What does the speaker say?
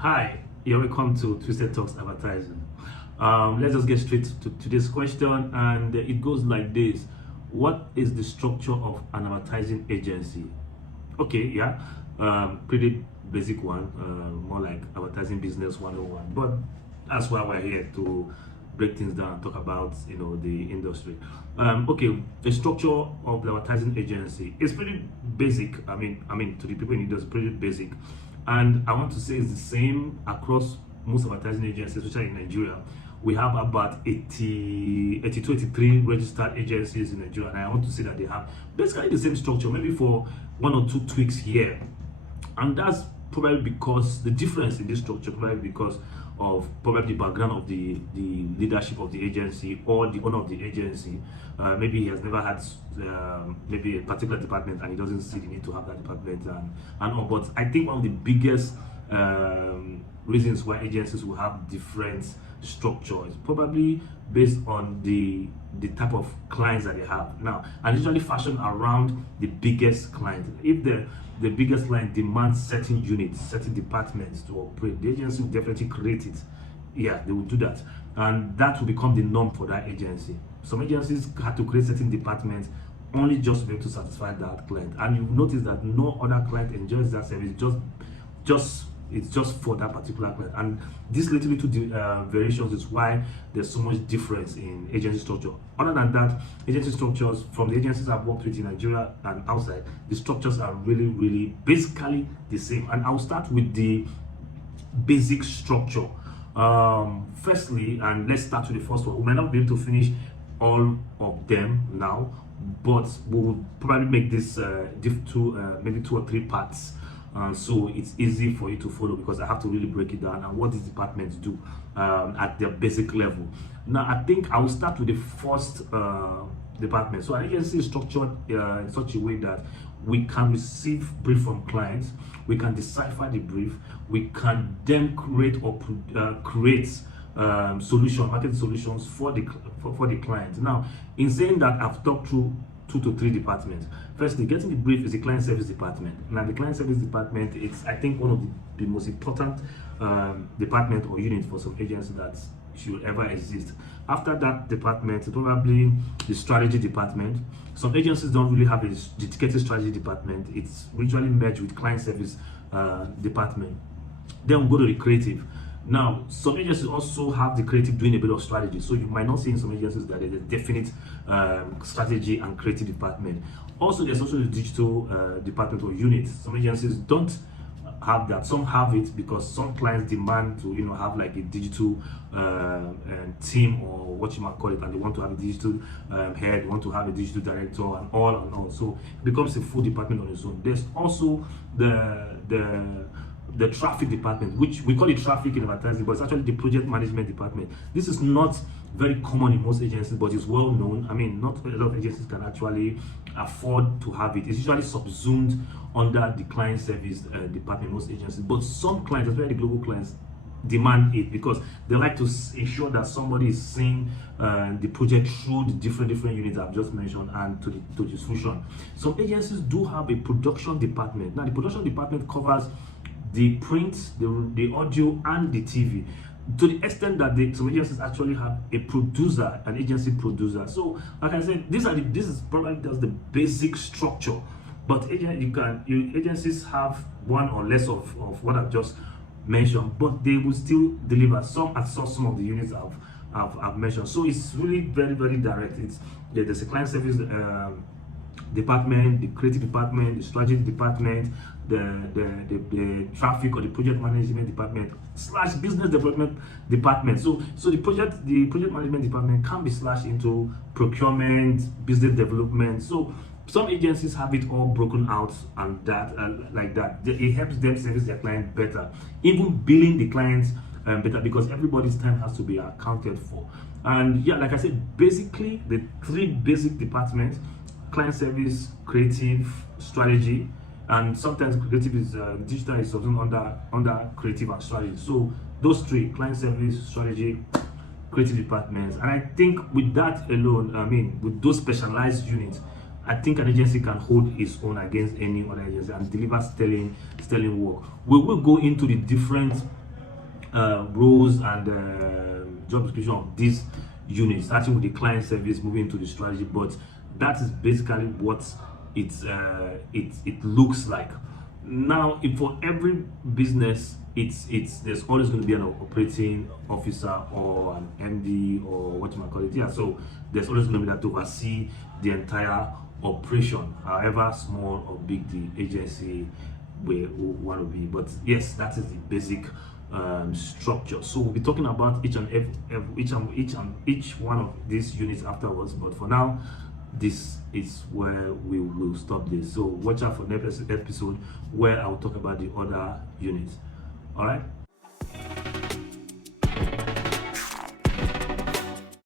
Hi, you're welcome to Twisted Talks Advertising. Let's just get straight to today's question, and it goes like this: what is the structure of an advertising agency? Okay, yeah, pretty basic one, more like advertising business 101. But that's why we're here to break things down and talk about the industry. Okay, the structure of the advertising agency is pretty basic. I mean to the people in the industry, pretty basic, and I want to say it's the same across most advertising agencies, especially in Nigeria. We have about 82, 83 registered agencies in Nigeria, and I want to say that they have basically the same structure, maybe for one or two tweaks here. And that's probably because the difference in this structure, probably because of probably the background of the leadership of the agency or the owner of the agency. Maybe he has never had maybe a particular department and he doesn't see the need to have that department and all. But I think one of the biggest reasons why agencies will have different structure is probably based on the type of clients that they have now, and usually fashion around the biggest client. If the biggest client demands certain units, certain departments to operate, the agency will definitely create it. Yeah, they will do that, and that will become the norm for that agency. Some agencies had to create certain departments only just to be able to satisfy that client, and you notice that no other client enjoys that service. Just it's just for that particular client, and this little variations is why there's so much difference in agency structure. Other than that, agency structures from the agencies I've worked with in Nigeria and outside, the structures are really basically the same. And I'll start with the basic structure. Firstly, and let's start with the first one. We might not be able to finish all of them now, but we will probably make this maybe two or three parts, so it's easy for you to follow, because I have to really break it down and what these departments do at their basic level. Now, I think I will start with the first department. So an agency is structured in such a way that we can receive brief from clients, we can decipher the brief, we can then create or create market solutions for the client. Now, in saying that, I've talked through 2 to 3 departments. Firstly, getting the brief is the client service department. Now, the client service department, it's, I think, one of the most important department or unit for some agency that should ever exist. After that department, probably the strategy department. Some agencies don't really have a dedicated strategy department. It's usually merged with client service department. Then we go to the creative. Now, some agencies also have the creative doing a bit of strategy. So you might not see in some agencies that there's a definite strategy and creative department. Also, there's also the digital department or unit. Some agencies don't have that. Some have it because some clients demand to have like a digital team, or what you might call it, and they want to have a digital head, want to have a digital director, and all. So it becomes a full department on its own. There's also the traffic department, which we call it traffic in advertising, but it's actually the project management department. This is not very common in most agencies, but it's well known. I mean, not a lot of agencies can actually afford to have it. It's usually subsumed under the client service department in most agencies, but some clients, especially the global clients, demand it because they like to ensure that somebody is seeing the project through the different units I've just mentioned and to the solution. Some agencies do have a production department. Now, the production department covers the print, the audio, and the TV, to the extent that some agencies actually have a producer, an agency producer. So, like I said, this is probably just the basic structure. But agencies have one or less of what I've just mentioned, but they will still deliver. Some outsource some of the units I've mentioned. So it's really very direct. There's a client service department, the creative department, the strategy department, the traffic or the project management department / business development department. So the project management department can be slashed into procurement, business development. So some agencies have it all broken out, and that like that. It helps them service their client better, even billing the clients better, because everybody's time has to be accounted for. And yeah, like I said, basically the 3 basic departments: client service, creative, strategy, and sometimes creative is digital is subsumed under creative and strategy. So those 3: client service, strategy, creative departments. And I think with that alone, I mean, with those specialized units, I think an agency can hold its own against any other agency and deliver sterling work. We will go into the different roles and job description of these units, starting with the client service, moving to the strategy. But that is basically what it looks like. Now, if for every business, it's there's always going to be an operating officer or an MD or what you might call it. Yeah, so there's always going to be that to oversee the entire operation, however small or big the agency will want to be. But yes, that is the basic structure. So we'll be talking about each one of these units afterwards. But for now, this is where we will stop this. So watch out for next episode where I will talk about the other units. All right.